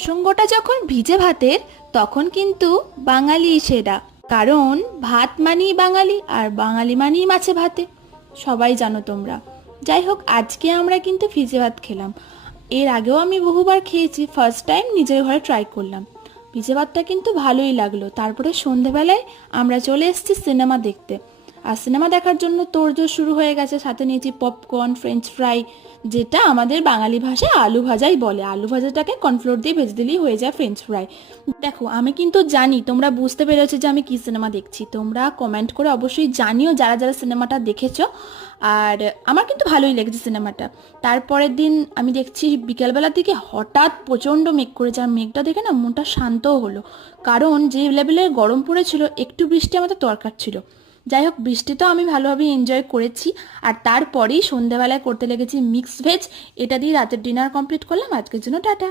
প্রসঙ্গটা যখন ভিজে ভাতের, তখন কিন্তু বাঙালি সেরা। কারণ ভাত মানেই বাঙালি, আর বাঙালি মানেই মাছে ভাতে, সবাই জানো তোমরা। যাই হোক, আজকে আমরা কিন্তু ভিজে ভাত খেলাম। এর আগেও আমি বহুবার খেয়েছি, ফার্স্ট টাইম নিজের ঘরে ট্রাই করলাম। ভিজে ভাতটা কিন্তু ভালোই লাগলো। তারপরে সন্ধেবেলায় আমরা চলে এসেছি সিনেমা দেখতে। আর সিনেমা দেখার জন্য তোড়জোড় শুরু হয়ে গেছে। সাথে নিয়েছি পপকর্ন, ফ্রেঞ্চ ফ্রাই, যেটা আমাদের বাঙালি ভাষায় আলু ভাজাই বলে। আলু ভাজাটাকে কর্নফ্লোর দিয়ে ভেজে দিলেই হয়ে যায় ফ্রেঞ্চ ফ্রাই। দেখো, আমি কিন্তু জানি তোমরা বুঝতে পেরেছো যে আমি কি সিনেমা দেখছি। তোমরা কমেন্ট করে অবশ্যই জানিও যারা যারা সিনেমাটা দেখেছো। আর আমার কিন্তু ভালোই লেগেছে সিনেমাটা। তারপরের দিন আমি দেখছি বিকেলবেলার দিকে হঠাৎ প্রচণ্ড মেঘ করেছে। আর মেঘটা দেখে না মনটা শান্তও হলো। কারণ যে লেভেলের গরম পড়েছিল, একটু বৃষ্টি আমাদের দরকার ছিল। যাই হোক, বৃষ্টিটাও আমি ভালোভাবে এনজয় করেছি। আর তারপরেই সন্ধ্যাবেলায় করতে লেগেছি মিক্স ভেজ। এটা দিয়ে রাতের ডিনার কমপ্লিট করলাম। আজকের জন্য টাটা।